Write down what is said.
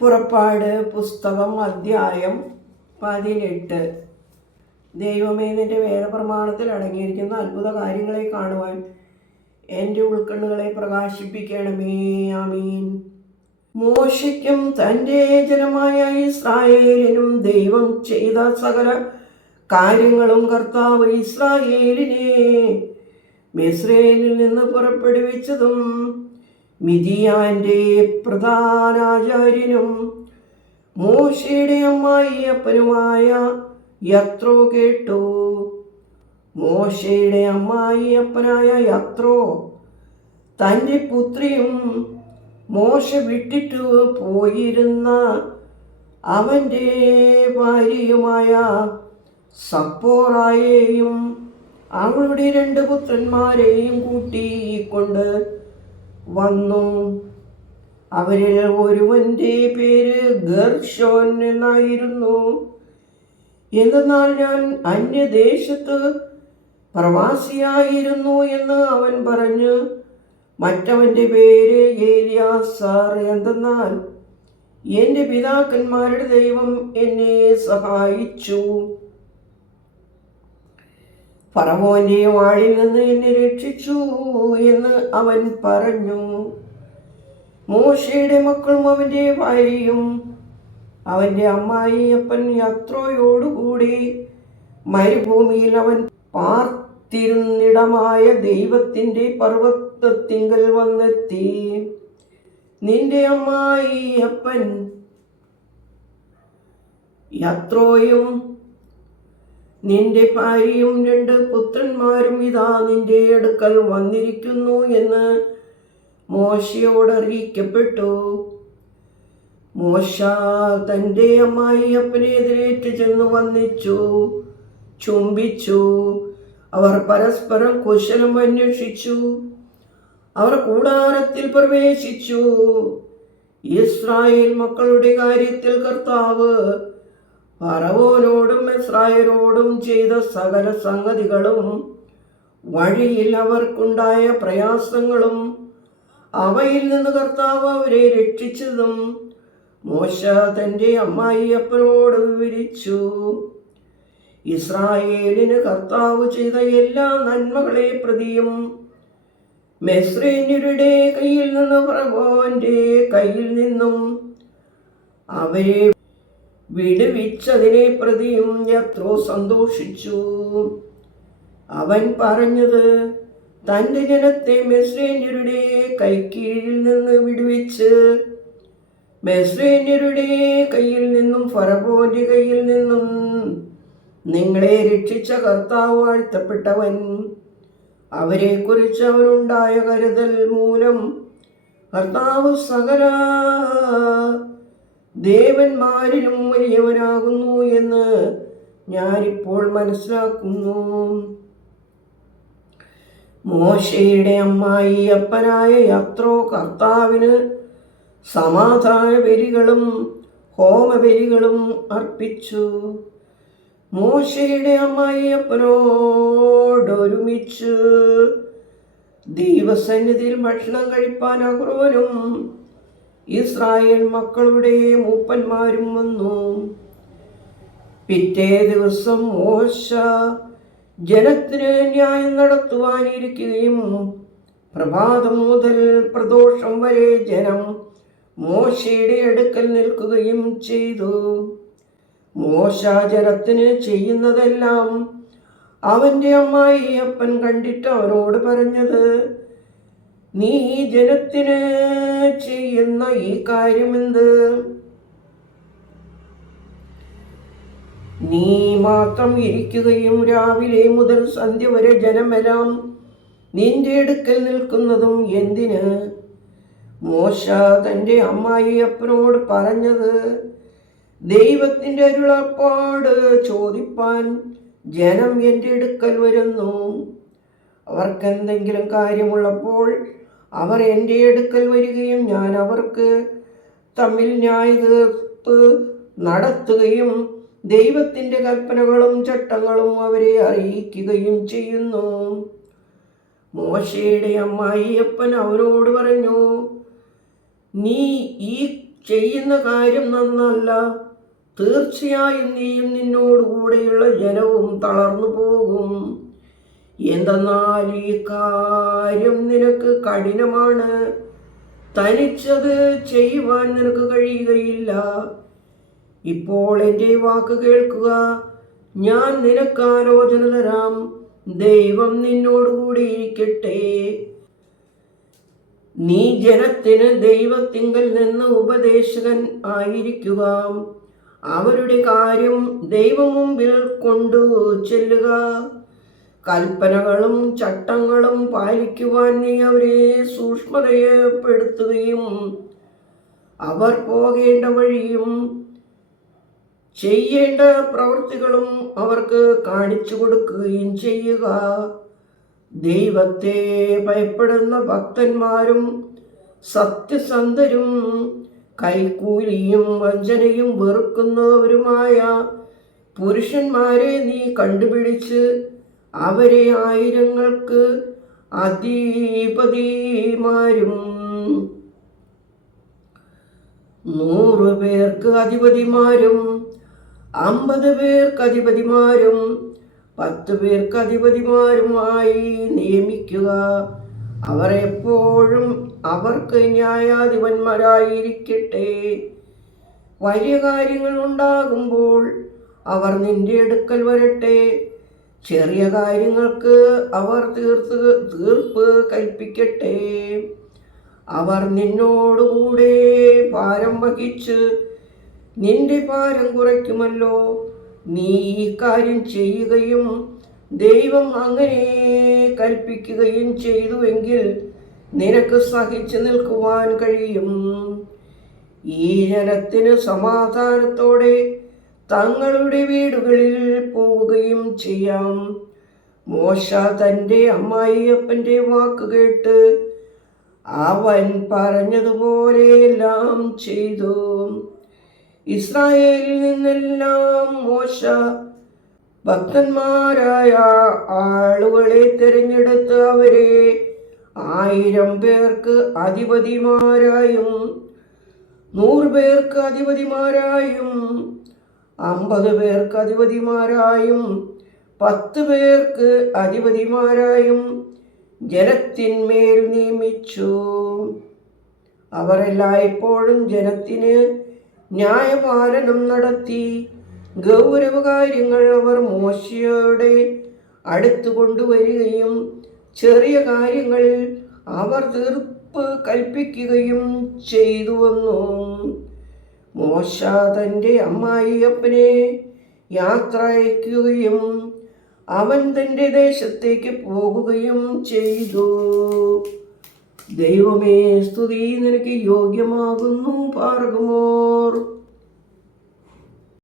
പുറപ്പാട് പുസ്തകം അധ്യായം 18. ദൈവമേ, നിന്റെ വേദപ്രമാണത്തിൽ അടങ്ങിയിരിക്കുന്ന അത്ഭുത കാര്യങ്ങളെ കാണുവാൻ എൻ്റെ ഉൾക്കണ്ണുകളെ പ്രകാശിപ്പിക്കണമേ. ആമീൻ. മോശയ്ക്കും തൻ്റെ ജനമായ ഇസ്രായേലിനും ദൈവം ചെയ്ത സകല കാര്യങ്ങളും കർത്താവ് ഇസ്രായേലിനെ മിസ്രയീമിൽ നിന്ന് പുറപ്പെടുവിച്ചതും മിദിയാന്റെ പ്രധാനാചാര്യനും മോശയുടെ അമ്മായിയപ്പനുമായ യത്രോ കേട്ടു. മോശയുടെ അമ്മായിയപ്പനായ യത്രോ തൻ്റെ പുത്രിയും മോശ വിട്ടിട്ടു പോയിരുന്ന അവൻ്റെ ഭാര്യയുമായ സപ്പോറായെയും അവളുടെ 2 പുത്രന്മാരെയും കൂട്ടിക്കൊണ്ട് വന്നു. അവരിൽ ഒരുവന്റെ പേര് ഗർഷോൻ എന്നായിരുന്നു. എന്തെന്നാൽ ഞാൻ അന്യദേശത്ത് പ്രവാസിയായിരുന്നു എന്ന് അവൻ പറഞ്ഞു. മറ്റവന്റെ പേര് ഏലിയാസാർ. എന്തെന്നാൽ എൻ്റെ പിതാക്കന്മാരുടെ ദൈവം എന്നെ സഹായിച്ചു, ഫറവോന്റെ വാളിൽ നിന്ന് എന്നെ രക്ഷിച്ചു എന്ന് അവൻ പറഞ്ഞു. മോശയുടെ മക്കളും അവൻ്റെ ഭാര്യയും അവൻ്റെ അമ്മായിയപ്പൻ യത്രോയോടുകൂടി മരുഭൂമിയിൽ അവൻ പാർത്തിരുന്നിടമായ ദൈവത്തിൻ്റെ പർവ്വതത്തിങ്കൽ വന്നെത്തി. നിന്റെ അമ്മായിയപ്പൻ യത്രോയും നിന്റെ ഭാര്യയും 2 പുത്രന്മാരും ഇതാ നിന്റെ അടുക്കൽ വന്നിരിക്കുന്നു എന്ന് മോശയോട് അറിയിക്കപ്പെട്ടു. മോശ തൻ്റെ അമ്മായിയപ്പനെ എതിരേറ്റ് ചെന്ന് വന്ദിച്ചു, ചുംബിച്ചു. അവർ പരസ്പരം കുശലം അന്വേഷിച്ചു. അവർ കൂടാരത്തിൽ പ്രവേശിച്ചു. ഇസ്രായേൽ മക്കളുടെ കാര്യത്തിൽ കർത്താവ് ഫറവോനോടും ഇസ്രായേലോടും ചെയ്ത സകല സംഗതികളും വഴിയിൽ അവർക്കുണ്ടായ പ്രയാസങ്ങളും അവയിൽ നിന്ന് കർത്താവ് അവരെ രക്ഷിച്ചതും മോശ തൻ്റെ അമ്മായിയപ്പനോട് വിവരിച്ചു. ഇസ്രായേലിന് കർത്താവ് ചെയ്ത എല്ലാ നന്മകളെ പ്രതിയും മിസ്രയീമ്യരുടെ കയ്യിൽ നിന്ന് ഫറവോന്റെ കയ്യിൽ നിന്നും അവരെ വിടുവിച്ചതിനെ പ്രതിയും യത്രോ സന്തോഷിച്ചു. അവൻ പറഞ്ഞത്, തൻ്റെ ജനത്തെ മിസ്രയീമ്യരുടെ കൈക്കീഴിൽ നിന്ന് വിടുവിച്ച് മിസ്രയീമ്യരുടെ കയ്യിൽ നിന്നും ഫറവോന്റെ കയ്യിൽ നിന്നും നിങ്ങളെ രക്ഷിച്ച കർത്താവ് വാഴ്ത്തപ്പെട്ടവൻ. അവരെക്കുറിച്ച് അവനുണ്ടായ കരുതൽ മൂലം കർത്താവ് സകല ദേവന്മാരിലും വലിയവനാകുന്നു എന്ന് ഞാനിപ്പോൾ മനസ്സിലാക്കുന്നു. മോശയുടെ അമ്മായിയപ്പനായ യത്രോ കർത്താവിന് സമാധാന ബലികളും ഹോമബലികളും അർപ്പിച്ചു. മോശയുടെ അമ്മായിയപ്പനോടൊരുമിച്ച് ദൈവസന്നിധിയിൽ ഭക്ഷണം കഴിപ്പാൻ അഹ്റോനും ഇസ്രായേൽ മക്കളുടെ മൂപ്പന്മാരും വന്നു. പിറ്റേ ദിവസം മോശ ജനത്തിന് ന്യായം നടത്തുവാനിരിക്കുകയും പ്രഭാതം മുതൽ പ്രദോഷം വരെ ജനം മോശയുടെ അടുക്കൽ നിൽക്കുകയും ചെയ്തു. മോശ ജനത്തിന് ചെയ്യുന്നതെല്ലാം അവൻ്റെ അമ്മായിയപ്പൻ കണ്ടിട്ട് അവനോട് പറഞ്ഞത്, നീ ജനത്തിന് ചെയ്യുന്ന ഈ കാര്യമെന്ത്? നീ മാത്രം ഇരിക്കുകയും രാവിലെ മുതൽ സന്ധ്യ വരെ ജനമെല്ലാം നിന്റെ അടുക്കൽ നിൽക്കുന്നതും എന്തിന്? മോശ തൻ്റെ അമ്മായിയപ്പനോട് പറഞ്ഞത്, ദൈവത്തിൻ്റെ അരുളപ്പാട് ചോദിപ്പാൻ ജനം എൻ്റെ അടുക്കൽ വരുന്നു. അവർക്കെന്തെങ്കിലും കാര്യമുള്ളപ്പോൾ അവർ എൻ്റെ അടുക്കൽ വരികയും ഞാൻ അവർക്ക് തമ്മിൽ ന്യായതീർപ്പ് നടത്തുകയും ദൈവത്തിൻ്റെ കൽപ്പനകളും ചട്ടങ്ങളും അവരെ അറിയിക്കുകയും ചെയ്യുന്നു. മോശയുടെ അമ്മായിയപ്പൻ അവരോട് പറഞ്ഞു, നീ ഈ ചെയ്യുന്ന കാര്യം നന്നല്ല. തീർച്ചയായും നീയും നിന്നോടുകൂടെയുള്ള ജനവും തളർന്നു പോകും. എന്തെന്നാൽ ഈ കാര്യം നിനക്ക് കഠിനമാണ്. തനിച്ചത് ചെയ്യുവാൻ നിനക്ക് കഴിയുകയില്ല. ഇപ്പോൾ എൻ്റെ വാക്ക് കേൾക്കുക. ഞാൻ നിനക്ക് ആലോചന തരാം. ദൈവം നിന്നോടുകൂടി ഇരിക്കട്ടെ. നീ ജനത്തിന് ദൈവത്തിങ്കൽ നിന്ന് ഉപദേശകൻ ആയിരിക്കുക. അവരുടെ കാര്യം ദൈവമുമ്പിൽ കൊണ്ടു ചെല്ലുക. കൽപ്പനകളും ചട്ടങ്ങളും പാലിക്കുവാൻ നീ അവരെ സൂക്ഷ്മതപ്പെടുത്തുകയും അവർ പോകേണ്ട വഴിയും ചെയ്യേണ്ട പ്രവൃത്തികളും അവർക്ക് കാണിച്ചു കൊടുക്കുകയും ചെയ്യുക. ദൈവത്തെ ഭയപ്പെടുന്ന ഭക്തന്മാരും സത്യസന്ധരും കൈക്കൂലിയും വഞ്ചനയും വെറുക്കുന്നവരുമായ പുരുഷന്മാരെ നീ കണ്ടുപിടിച്ച് അവരെ ആയിരങ്ങൾക്ക് അധിപതിമാരും 100 പേർക്ക് അധിപതിമാരും 50 പേർക്ക് അധിപതിമാരും 10 പേർക്ക് അധിപതിമാരുമായി നിയമിക്കുക. അവർ എപ്പോഴും അവർക്ക് ന്യായാധിപന്മാരായിരിക്കട്ടെ. വലിയ കാര്യങ്ങൾ ഉണ്ടാകുമ്പോൾ അവർ നിന്റെ അടുക്കൽ വരട്ടെ. ചെറിയ കാര്യങ്ങൾക്ക് അവർ തീർപ്പ് കൽപ്പിക്കട്ടെ. അവർ നിന്നോടുകൂടെ ഭാരം വഹിച്ച് നിന്റെ ഭാരം കുറയ്ക്കുമല്ലോ. നീ ഈ കാര്യം ചെയ്യുകയും ദൈവം അങ്ങനെ കൽപ്പിക്കുകയും ചെയ്തുവെങ്കിൽ നിനക്ക് സഹിച്ചു നിൽക്കുവാൻ കഴിയും. ഈ ജനത്തിന് സമാധാനത്തോടെ തങ്ങളുടെ വീടുകളിൽ പോവുകയും ചെയ്യാം. മോശ തൻ്റെ അമ്മായിയപ്പൻ്റെ വാക്ക് കേട്ട് അവൻ പറഞ്ഞതുപോലെയെല്ലാം ചെയ്തു. ഇസ്രായേലിൽ നിന്നെല്ലാം മോശ ഭക്തന്മാരായ ആളുകളെ തിരഞ്ഞെടുത്ത് അവരെ 1000 പേർക്ക് അധിപതിമാരായും 100 പേർക്ക് അധിപതിമാരായും 50 പേർക്ക് അധിപതിമാരായും 10 പേർക്ക് അധിപതിമാരായും ജനത്തിന്മേൽ നിയമിച്ചു. അവർ എല്ലായ്പ്പോഴും ജനത്തിന് ന്യായപാലനം നടത്തി. ഗൗരവകാര്യങ്ങൾ അവർ മോശയുടെ അടുത്ത് കൊണ്ടുവരികയും ചെറിയ കാര്യങ്ങളിൽ അവർ തീർപ്പ് കൽപ്പിക്കുകയും ചെയ്തു വന്നു. മോശ തൻ്റെ അമ്മായിയപ്പനെ യാത്ര അയക്കുകയും അവൻ തൻ്റെ ദേശത്തേക്ക് പോകുകയും ചെയ്തു. ദൈവമേ, സ്തുതി നിനക്ക് യോഗ്യമാകുന്നു. പാർക്കുമോർ.